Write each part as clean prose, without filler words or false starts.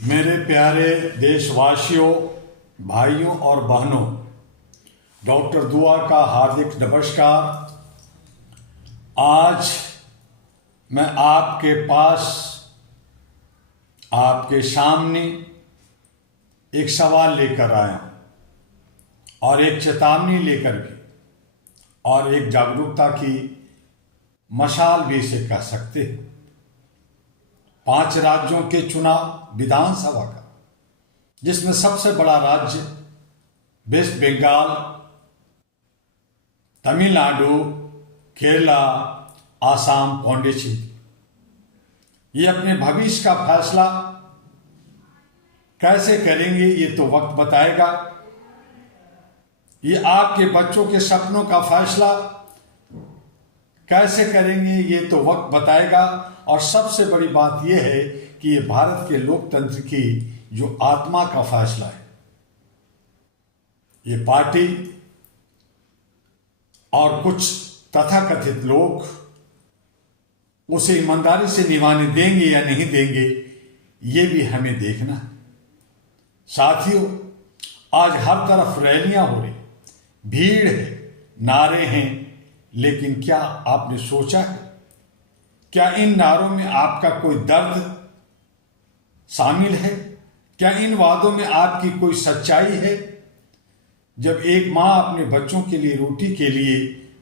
मेरे प्यारे देशवासियों, भाइयों और बहनों, डॉक्टर दुआ का हार्दिक नमस्कार। आज मैं आपके पास, आपके सामने एक सवाल लेकर आया और एक चेतावनी लेकर भी, और एक जागरूकता की मशाल भी इसे कह सकते हैं। 5 राज्यों के चुनाव विधानसभा का, जिसमें सबसे बड़ा राज्य वेस्ट बंगाल, तमिलनाडु, केरला, आसाम, पौंडीचेरी, ये अपने भविष्य का फैसला कैसे करेंगे ये तो वक्त बताएगा। ये आपके बच्चों के सपनों का फैसला कैसे करेंगे ये तो वक्त बताएगा। और सबसे बड़ी बात यह है कि ये भारत के लोकतंत्र की जो आत्मा का फैसला है। ये पार्टी और कुछ तथाकथित लोग उसे ईमानदारी से निभाने देंगे या नहीं देंगे, ये भी हमें देखना है। साथियों, आज हर तरफ रैलियां हो रही, भीड़ है, नारे हैं, लेकिन क्या आपने सोचा है, क्या इन नारों में आपका कोई दर्द शामिल है? क्या इन वादों में आपकी कोई सच्चाई है? जब एक मां अपने बच्चों के लिए रोटी के लिए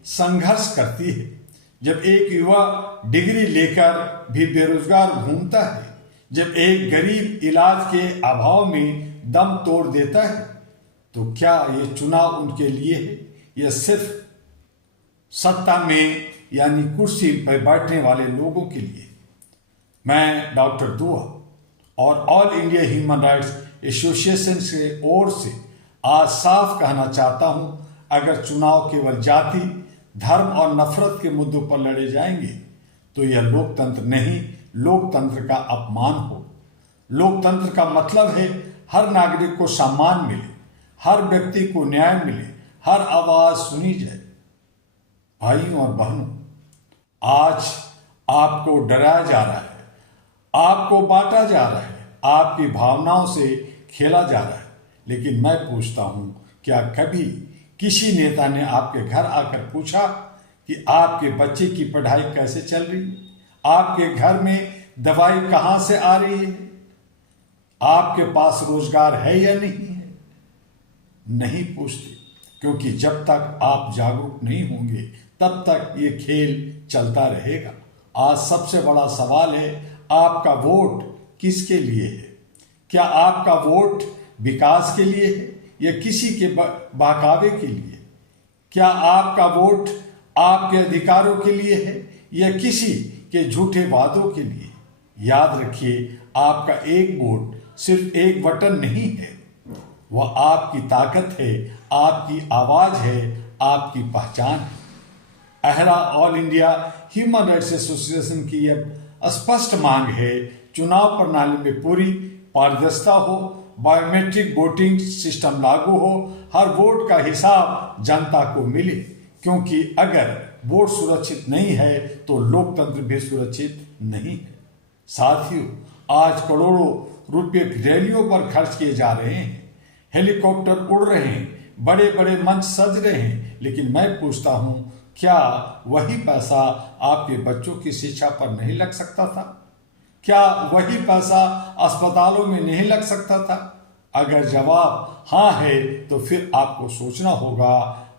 संघर्ष करती है, जब एक युवा डिग्री लेकर भी बेरोजगार घूमता है, जब एक गरीब इलाज के अभाव में दम तोड़ देता है, तो क्या ये चुनाव उनके लिए है या सिर्फ सत्ता में यानी कुर्सी पर बैठने वाले लोगों के लिए? मैं डॉक्टर दुआ और all India Human Rights association के ओर से आज साफ कहना चाहता हूं, अगर चुनाव केवल जाति, धर्म और नफरत के मुद्दों पर लड़े जाएंगे तो यह लोकतंत्र नहीं, लोकतंत्र का अपमान हो। लोकतंत्र का मतलब है हर नागरिक को सम्मान मिले, हर व्यक्ति को न्याय मिले, हर आवाज सुनी जाए। भाइयों और बहनों, आज आपको डराया जा रहा है, आपको बांटा जा रहा है, आपकी भावनाओं से खेला जा रहा है। लेकिन मैं पूछता हूं, क्या कभी किसी नेता ने आपके घर आकर पूछा कि आपके बच्चे की पढ़ाई कैसे चल रही है, आपके घर में दवाई कहां से आ रही है, आपके पास रोजगार है या नहीं है? नहीं पूछते, क्योंकि जब तक आप जागरूक नहीं होंगे तब तक ये खेल चलता रहेगा। आज सबसे बड़ा सवाल है, आपका वोट किसके लिए है? क्या आपका वोट विकास के लिए है या किसी के बहकावे के लिए? क्या आपका वोट आपके अधिकारों के लिए है या किसी के झूठे वादों के लिए? याद रखिए, आपका एक वोट सिर्फ एक बटन नहीं है, वह आपकी ताकत है, आपकी आवाज है, आपकी पहचान है। अहरा All India Human Rights Association की यह स्पष्ट मांग है, चुनाव प्रणाली में पूरी पारदर्शिता हो, बायोमेट्रिक वोटिंग सिस्टम लागू हो, हर वोट का हिसाब जनता को मिले, क्योंकि अगर वोट सुरक्षित नहीं है तो लोकतंत्र भी सुरक्षित नहीं है। साथियों, आज करोड़ों रुपए रैलियों पर खर्च किए जा रहे हैं, हेलीकॉप्टर उड़ रहे हैं, बड़े बड़े मंच सज रहे हैं, लेकिन मैं पूछता हूं, क्या वही पैसा आपके बच्चों की शिक्षा पर नहीं लग सकता था? क्या वही पैसा अस्पतालों में नहीं लग सकता था? अगर जवाब हाँ है तो फिर आपको सोचना होगा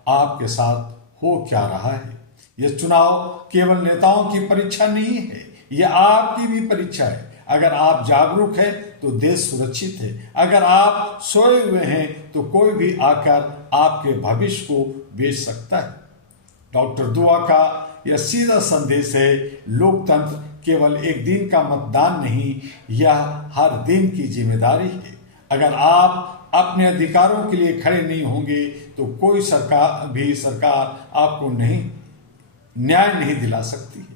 आपके साथ हो क्या रहा है। यह चुनाव केवल नेताओं की परीक्षा नहीं है, यह आपकी भी परीक्षा है। अगर आप जागरूक हैं तो देश सुरक्षित है, अगर आप सोए हुए हैं तो कोई भी आकर आपके भविष्य को बेच सकता है। डॉक्टर दुआ का यह सीधा संदेश है, लोकतंत्र केवल एक दिन का मतदान नहीं, यह हर दिन की जिम्मेदारी है। अगर आप अपने अधिकारों के लिए खड़े नहीं होंगे तो कोई सरकार आपको न्याय नहीं दिला सकती है।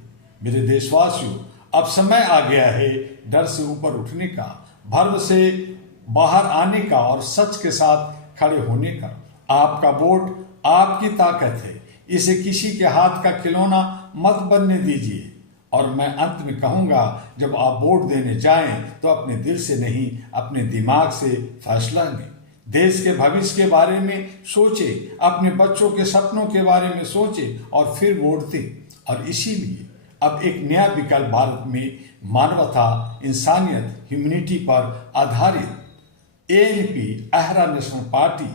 मेरे देशवासियों, अब समय आ गया है डर से ऊपर उठने का, भर्म से बाहर आने का और सच के साथ खड़े होने का। आपका वोट आपकी ताकत है, इसे किसी के हाथ का खिलौना मत बनने दीजिए। और मैं अंत में कहूँगा, जब आप वोट देने जाएं तो अपने दिल से नहीं, अपने दिमाग से फैसला लें। देश के भविष्य के बारे में सोचें, अपने बच्चों के सपनों के बारे में सोचें और फिर वोट दें। और इसीलिए अब एक नया विकल्प भारत में मानवता, इंसानियत, ह्यूमैनिटी पर आधारित एएनपी अहरा नेशनल पार्टी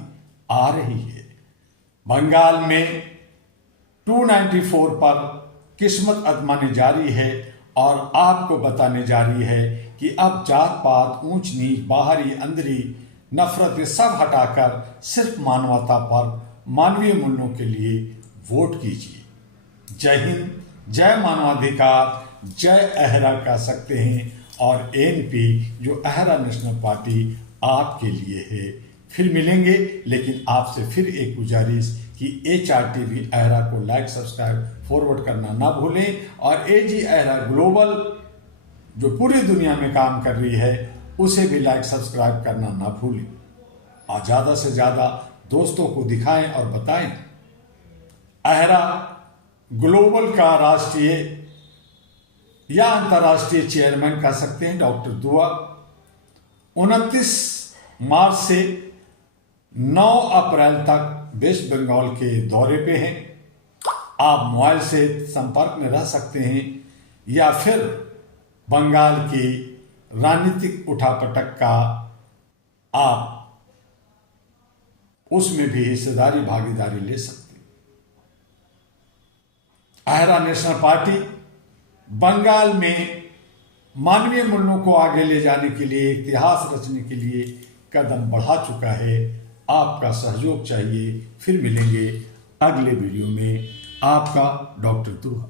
आ रही है। बंगाल में 294 पर किस्मत आजमाने जारी है और आपको बताने जा रही है कि अब जात पात, ऊंच नीच, बाहरी अंदरी नफरतें सब हटाकर सिर्फ मानवता पर, मानवीय मूल्यों के लिए वोट कीजिए। जय हिंद, जय मानवाधिकार, जय अहरा कह सकते हैं। और एएनपी जो अहरा नेशनल पार्टी आपके लिए है। फिर मिलेंगे, लेकिन आपसे फिर एक गुजारिश कि HRTV अहरा को लाइक, सब्सक्राइब, फॉरवर्ड करना ना भूलें। और AG अहरा ग्लोबल जो पूरी दुनिया में काम कर रही है उसे भी लाइक, सब्सक्राइब करना ना भूलें। और ज़्यादा से ज़्यादा दोस्तों को दिखाएं और बताएं। अहरा ग्लोबल का राष्ट्रीय या अंतर्राष्ट्रीय चेयरमैन कह सकते हैं डॉक्टर दुआ 29 मार्च से 9 अप्रैल तक वेस्ट बंगाल के दौरे पे हैं। आप मोबाइल से संपर्क में रह सकते हैं या फिर बंगाल की राजनीतिक उठापटक का आप उसमें भी हिस्सेदारी, भागीदारी ले सकते हैं। अहरा नेशनल पार्टी बंगाल में मानवीय मूल्यों को आगे ले जाने के लिए, इतिहास रचने के लिए कदम बढ़ा चुका है। आपका सहयोग चाहिए। फिर मिलेंगे अगले वीडियो में। आपका डॉक्टर दुआ।